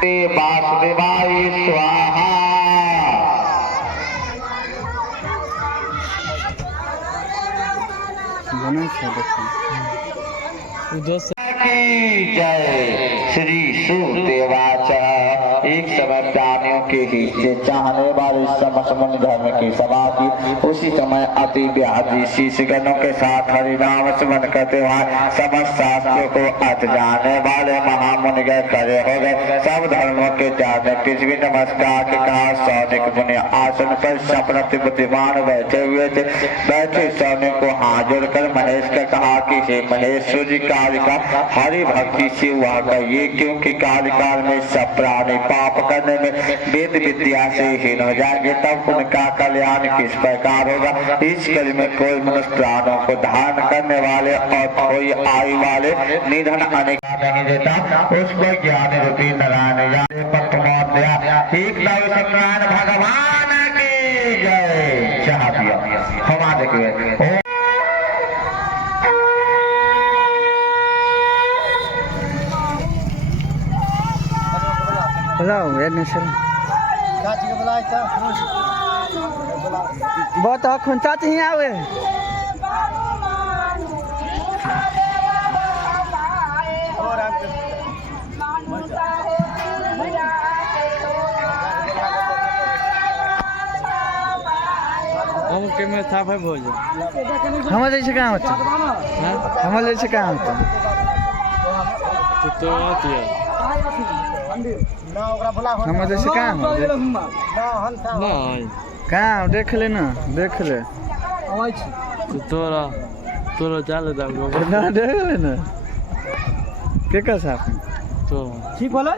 वासुदेवाय स्वाहा। की जय। श्री सुदेवाच। एक समय प्राणियों के हित से चाहने वाले समस्त मुनि धर्म की सभा की। उसी समय अति व्याधि शीशगणों के साथ हरिनाम स्मरण करते हुए समस्त शास्त्रों को अत जाने वाले महामुनि गए खड़े हो गए। सब धर्मों के त्याग पृथ्वी नमस्कार के कहा। सौनिक मुनि आसन पर सपनति बुद्धिमान बैठे हुए थे। बैठे सौनिक को हाथ जोड़कर महेश का कहा कि हे महेश, सूर्य कालिका हरि भक्ति से हुआ कहिए, क्योंकि कालिकाल में सब प्राणी पाप करने में वेद विद्या से हीन हो जाएंगे, तब उनका कल्याण किस प्रकार होगा। इस कल में कोई मनुष्य प्राणों को धारण करने वाले और कोई आयु वाले निधन अनेक नहीं देता। उस पर ज्ञान रूपी नारायण जाने ठीक सत्यनारायण भगवान की जय। चाह दिया हवा देखिए। बहुत खुंचा चाहिए आवे के में था भाई भोज हमारे जैसे कहाँ होता हमारे जैसे कहाँ होता तो आती है हमारे जैसे कहाँ हो ना कहाँ देख ले ना देख ले तो तोरा तोरा चाले दा ना देख ले ना के का साफ तो ठीक बोला।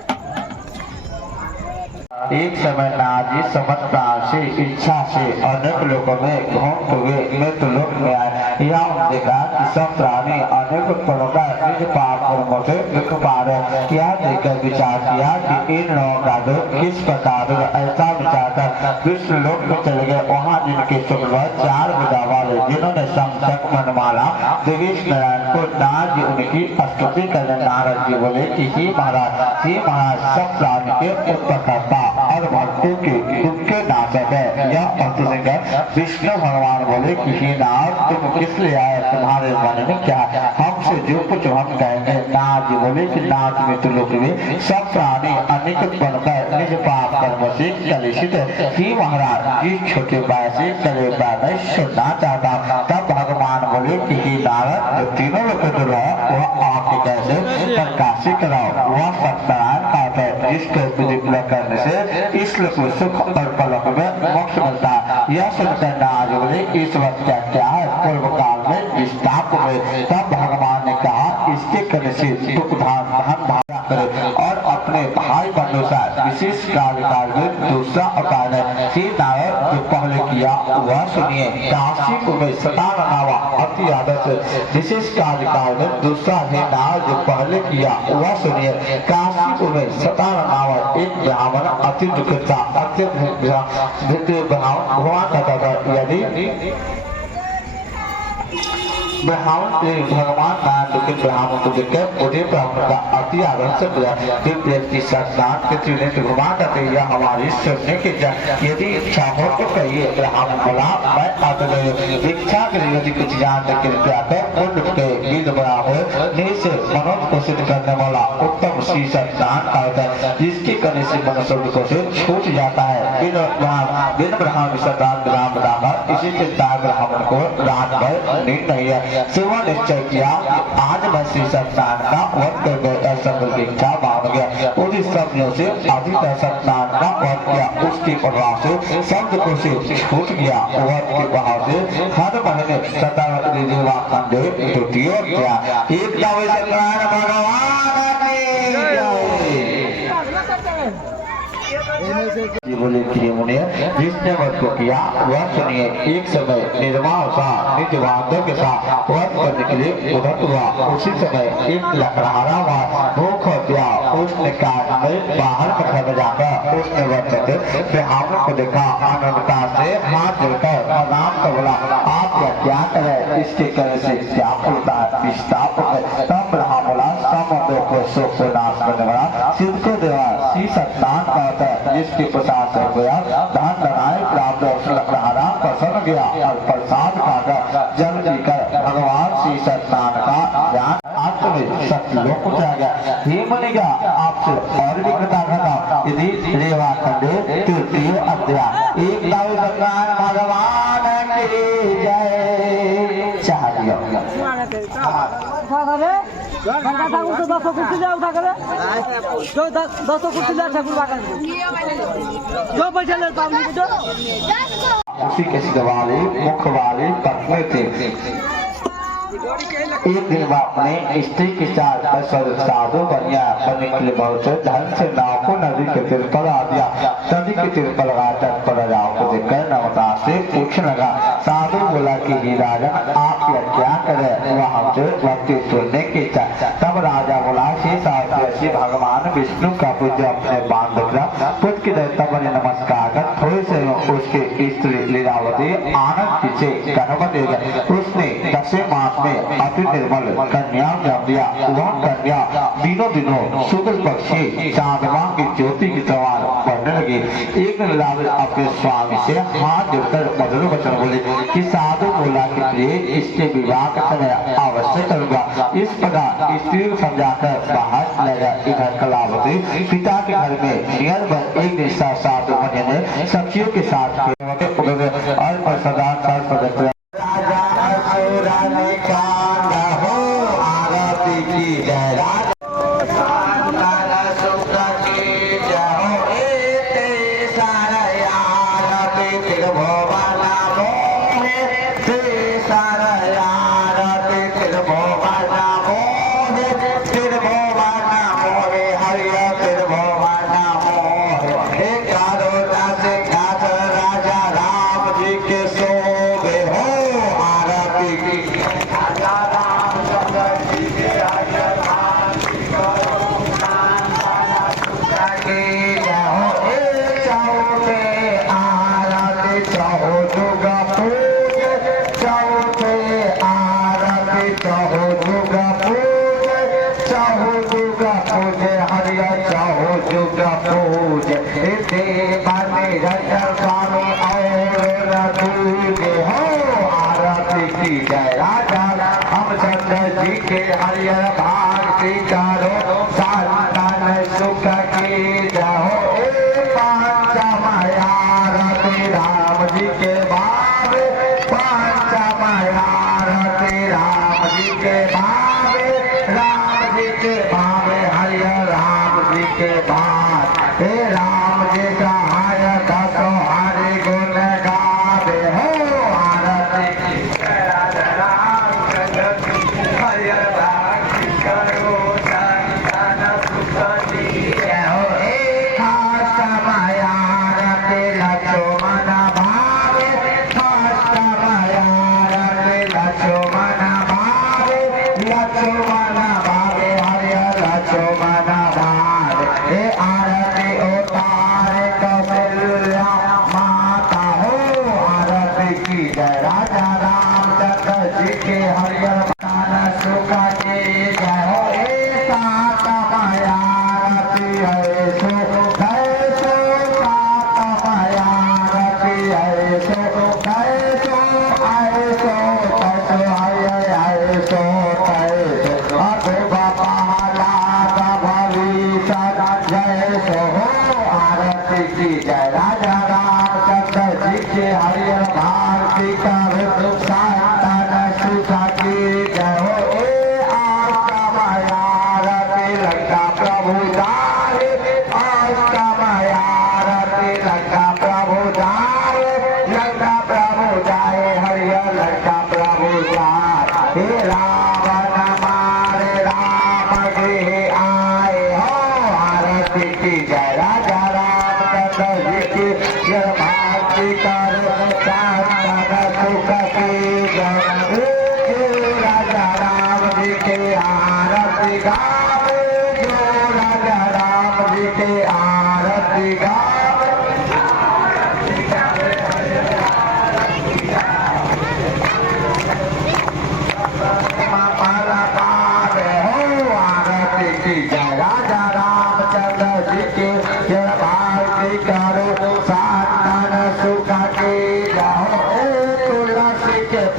एक समय नाजी समझता से इच्छा से अनेक लोगों में घूमते हुए मृत्यु लोक में आए। यहाँ देखा कि सब प्राणी अनेक प्रकार निज पाप कर्मों से दुख पा रहे। यह देखकर विचार किया कि इन लोगों का दुख किस प्रकार। ऐसा विचार कर विष्णु लोक में चले गए। वहाँ जिनके शुक्र 4 विधा वाले जिन्होंने समझक मनमाला देवेश नारायण को नारद जी उनकी स्तुति करने नारद जी बोले कि हे महाराज सब प्राणी के उत्पत्तिकर्ता और भक्तों के दुख के नाशक है। यह भक्ति सुनकर विष्णु भगवान बोले कि हे नाथ, तुम किस लिए आए, तुम्हारे मन में क्या है, हमसे जो कुछ हम कहेंगे। नाथ जी बोले कि नाथ मृत्यु लोक में सब प्राणी अनेक बनकर निज पाप कर्म से कलुषित है। कि महाराज जिस छोटे बाय से करे मैं सुनना चाहता हूँ। तब भगवान बोले कि हे नारद, जो तीनों लोग वह आपके कैसे प्रकाशित कराओ। वह सत्यनारायण का है जिसके विधि करने से इस लोक में सुख और पलक में मोक्ष मिलता है। यह सुनकर नारद बोले इस वक्त क्या है। पूर्व काल में विस्ताप हुए। तब भगवान ने कहा इसके करने से दुख धन भागा करे और अपने भाई बंधु से विशेष काल में दूसरा उपाय है। श्री नारद जो पहले किया वह सुनिए। काशी में सताना नावा अति आदर से विशेष काल में दूसरा है नारद जो पहले किया वह सुनिए। काशी में सताना नावा एक ब्राह्मण अति दुख था। अत्यंत भगवान कहता था यदि ब्राह्मण भगवान नारायण दुखित ब्राह्मण को देखकर बुढ़े ब्राह्मण का अति आदर से व्यक्ति सत्नाथ पृथ्वी ने भगवान कहते यह हमारी सुनने की यदि इच्छा हो तो कहिए। ब्राह्मण बोला मैं आत्म इच्छा के लिए यदि कुछ जानने के लिए आकर पुण्य के गीत बड़ा हो से मनोज को सिद्ध करने वाला उत्तम श्री सत्नाथ का है जिसके करने से मनुष्य को से छूट जाता है। बिन ब्राह्मण सत्नाथ ब्राह्मण इसी चिंता ब्राह्मण को रात भर नींद नहीं है। सेवा निश्चय किया आज मैं श्री सत्नारायण का व्रत कर गए। सब इच्छा मान गया। उसी समयों से अधिक सत्नारायण का व्रत किया। उसके प्रभाव से शब्द को से छूट गया। व्रत के प्रभाव से हर महीने सत्तावखंड द्वितीय किया। एक सत्नारायण भगवान बोले जिसने व्रत को किया वह सुनिए। एक समय निर्वाह सा निज बांधव के साथ व्रत करने के लिए उधर हुआ। उसी समय एक लकड़हारा हुआ भूख दिया। उसने कहा बाहर में जाकर उसने व्रत करते ब्राह्मण को देखा। आनंदता से हाथ जोड़कर प्रणाम कर बोला आप क्या करें। इसके करने से क्या होता है विस्ताप। तब ब्राह्मण बोला सब मंदों को शोक को नाश करने वाला सिद्ध को देवा सी संतान का होता है जिसके प्रसाद से गया धन धनाय प्राप्त आराम प्रसन्न गया और प्रसाद खाकर जल पीकर भगवान श्री सत्यनारायण का ज्ञान अंत में सत्यलोक को चला गया। हे मुनिगा आपसे और भी कथा खत्म यदि रेवा खंडे तृतीय अध्याय एक भगवान की जय चाहिए ठाकुर तो 10 कुर्सी ले उठा करे जो 10 कुर्सी ले ठाकुर बागन जो पैसा ले पानी को उसी के वाले मुख वाले पत्नी थे। एक दिन वह अपने स्त्री के साथ साधु बनिया बनने के लिए बहुत धन से नाव को नदी के तीर पर आ दिया। नदी के तीर पर लगा तट पर राजाओं को देखकर नवता से पूछने लगा। साधु बोला कि ही राजन आप यह क्या करे वह हमसे भक्ति सुनने की इच्छा। तब राजा बोला श्री भगवान विष्णु का पूज्य अपने बांधव पुत्र की दैता बने नमस्कार कर थोड़े से उसके स्त्री लीलावती आनंद पीछे गर्भ दे गए। उसने 10 मास में अति निर्मल कन्या जन्म दिया। वह कन्या दिनों शुक्ल पक्षी चांदमा की ज्योति की समान बढ़ने लगी। एक दिन लाल अपने स्वामी से हाथ जोड़कर मधुर वचन बोले कि साधु बोला कि प्रिय इसके विवाह का समय अवश्य करूंगा। इस प्रकार स्त्री को समझाकर बाहर ले गया। इधर कलावती पिता के घर में नियर पर एक दिन साधु मुनि ने सखियों के साथ और सदा हरियर भाग चारो संतान सुख की जाओ पांचा माया राम जी के बाबे पांचा माया राम जी के बाबे राम जी के बाबे हरियर राम जी के बाद हे राम जी का हर दसो हरि गुण गावे हो आरती का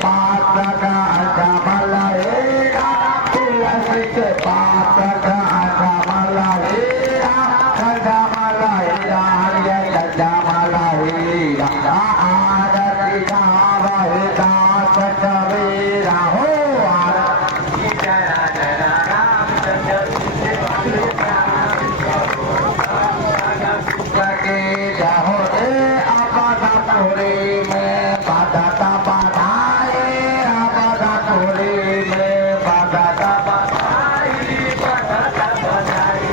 पात्र का जमलेगा तुलसी के पात्र का जमलेगा जमलेगा हरिया जमलेगा आरती गावे दास कबीरा हो आरती जय जय रामचंद्र के जाहो रे आबादा तोरे में बाधा बाधाए आबादा तोरे में बाधा बाधाई बाधा बाधाई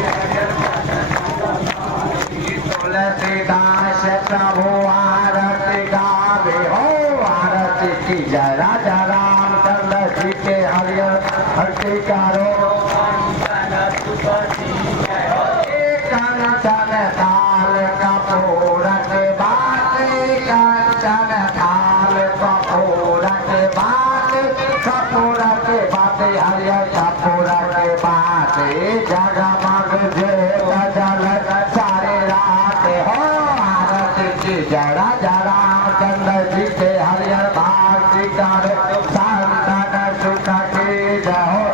तुलसीदास प्रभु आरती गावे हो आरती की जय राजा रामचंद्र जी के हरियर हरती कारो कंचन थाल कपूर के बाटे कंचन थाल कपूर के बाटे कपूर के बाटे हरियर कपूर के बाटे जगमग जे जल सारे रात हो आरती की जय राजा रामचंद्र जी के हरियर भारती कर संतन सुख की जय हो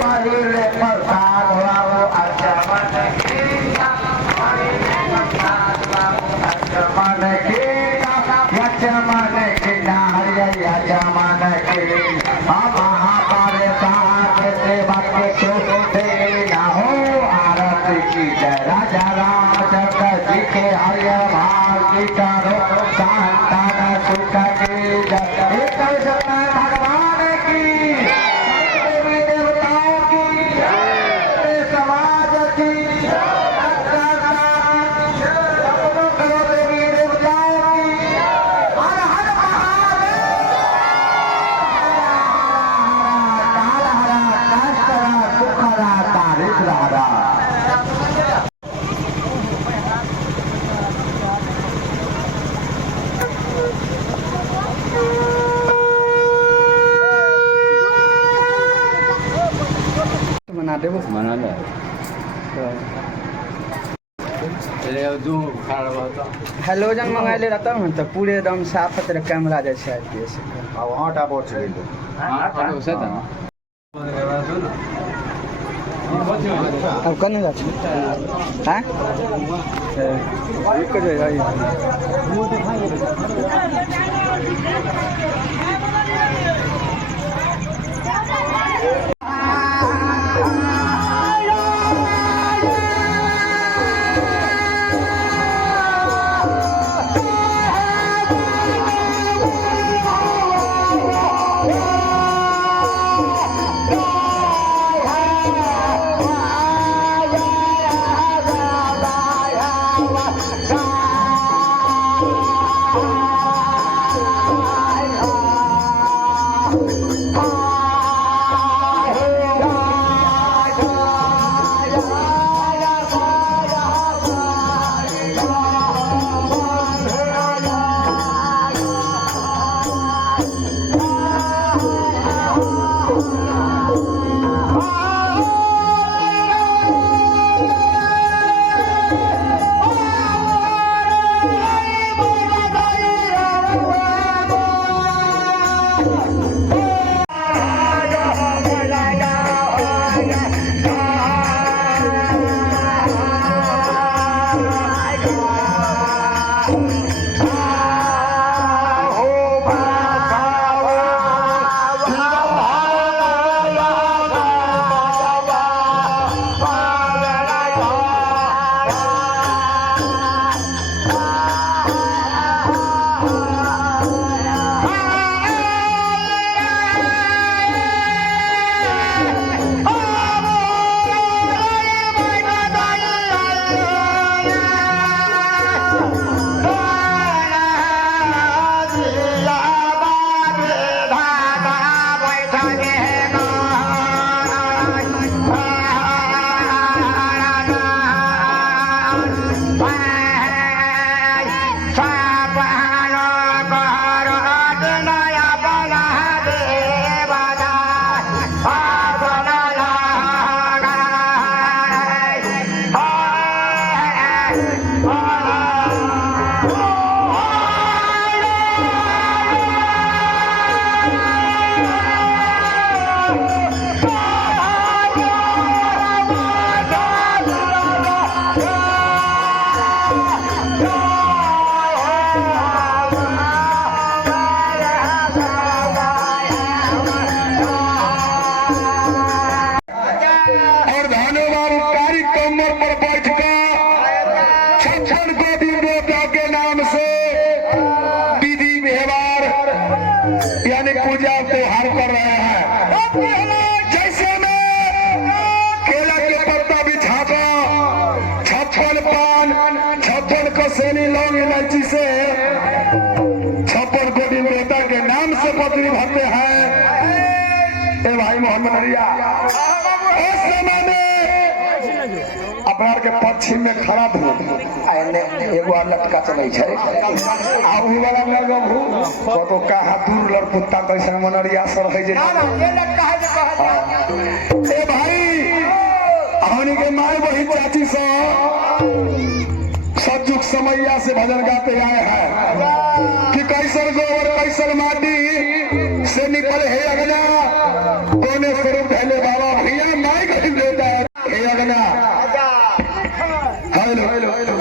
पहिले प्रसाद हो अचमन की मन के यजमान के हरिया यजमान के महापारे साथ सेवा के देना हो आरती की जय राजा रामचंद्र जी के हरिया भारती करो संतान सुख की जय भगवान की देवी देवताओं की समाज की बना देबो मना ले चले दू खड़ा होता हेलोजन मंगाइले रहता हूँ तो पूरे एकदम साफ तेरे कैमरा जैसे आईपीएस अब वहाँ टाप हो चुकी उसे था अब करने जा हैं एक जो है व्यवहार कर रहे हैं। जैसे में केला के पत्ता बिछाता 56 पान 56 कसैनी लौंग इलायची से 56 कोटी देवता के नाम से पत्री भरते हैं। ए भाई मोहम्मद अरिया उस समय में अपना के पश्चिम में खड़ा भू एगो लटका चले आ उ वाला लगब हूँ तो कहा दूर लड़पुत्ता कैसे मनरिया सर है जे ए भाई हमनी के माय वही चाची से सजुग समैया से भजन गाते आए हैं कि कैसन गोबर कैसन माटी से निकल हे अगना कोने स्वरूप ढले बाबा भैया माई कहीं देता है हे अगना हेलो हेलो हेलो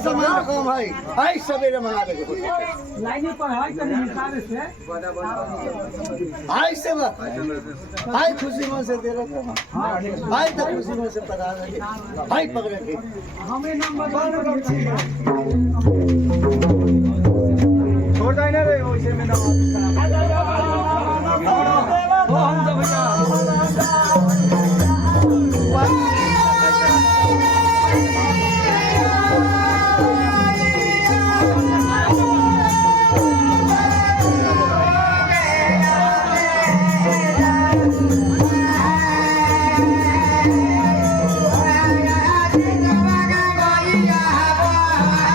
भाई सवेरे मंगा देंगे लाइने पर हाई कर निकाले से हाई से भाई खुशी मन से दे रहे थे भाई तो खुशी मन से पता रहे भाई पकड़े थे हमें नंबर छोड़ दे ना रे वैसे में ना हम तो भैया Yeah.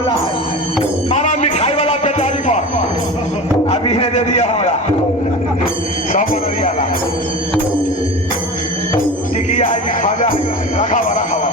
मारा मिठाई वाला पेटारी पर अभी ने दे दिया हमरा सब बन दिया ला टिकिया है खाजा रखा हुआ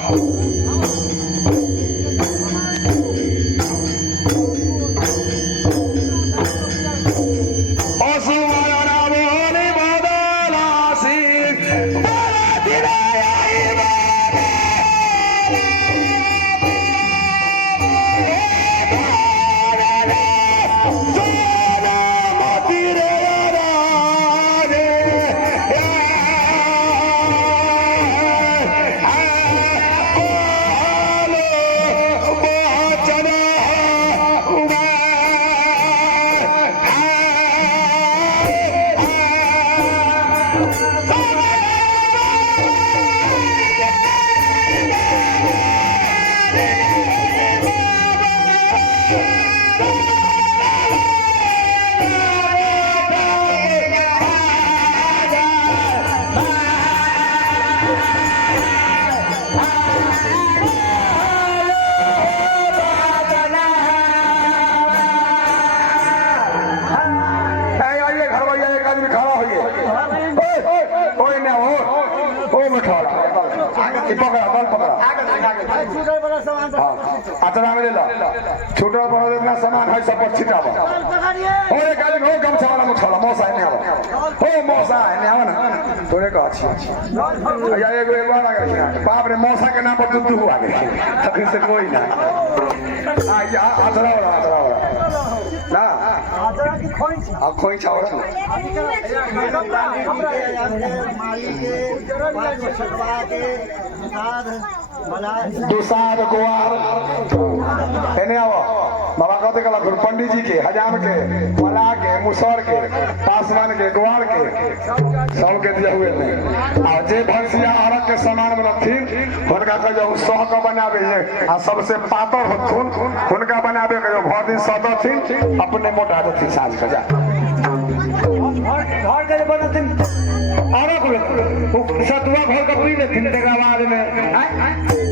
अतरा में ले लो छोटा बड़ा जितना सामान है सब छिटा बा ओ एक आदमी हो गमछा वाला मुठला मौसा है आवा हो मौसा है आवा ना तोरे का अच्छी या एक बार आ गया बाप रे मौसा के नाम पर तू हुआ गया फिर से कोई ना आ या अतरा वाला ना अतरा की खोई छावड़ा दुसाद कुआर एने आओ बाबा कहते कला पंडित जी के हजाम के मला के मुसर के पासवान के गुआर के सबके दिए हुए थे और जे भंसिया औरत के समान में रखिन हुनका कह जो सह का बनावे आ सबसे पातर होथुन हुनका बनावे के जो भर दिन सदथिन अपने मोटा देथिन साज के जा घर के बनथिन और सतुआ घर का पी लेथिन तेरा बाद में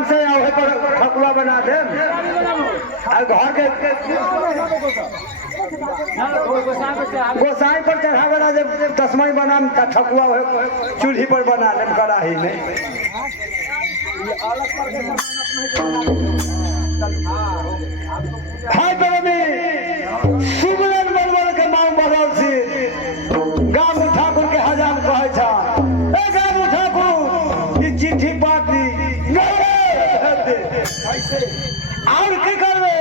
ठकुआ बना दे घर के गोसाई पर चढ़ावे ला जब तस्मई बना ठकुआ चूल्ही पर बना ले कड़ाही में हाय बरमी सुबरन बलबल के नाम बदल सी गाम ठाकुर के हजाम कहै छा ए गाम ठाकुर ई चिट्ठी पाती और की करबे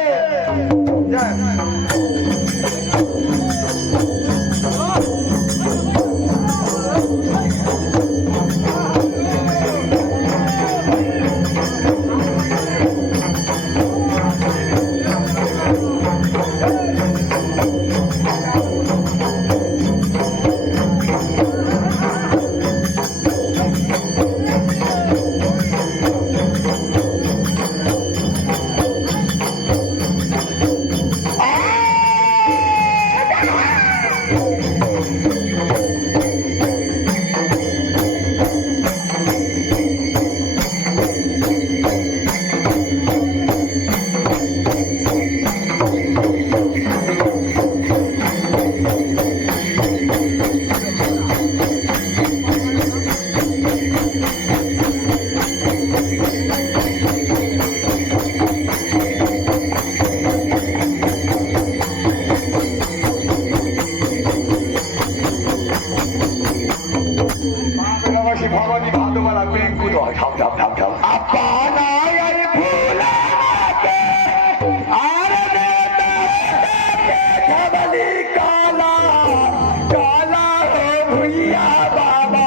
काला हो भैया बाबा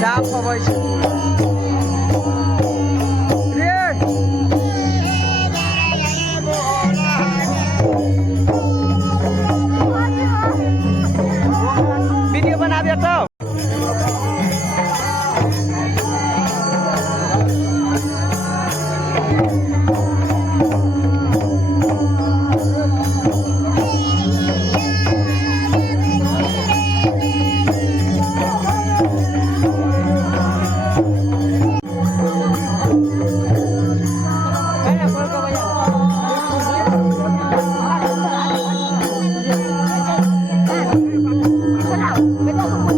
साफ अबै छै वीडियो बनाबे त Betul.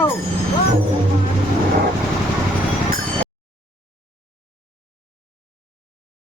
हो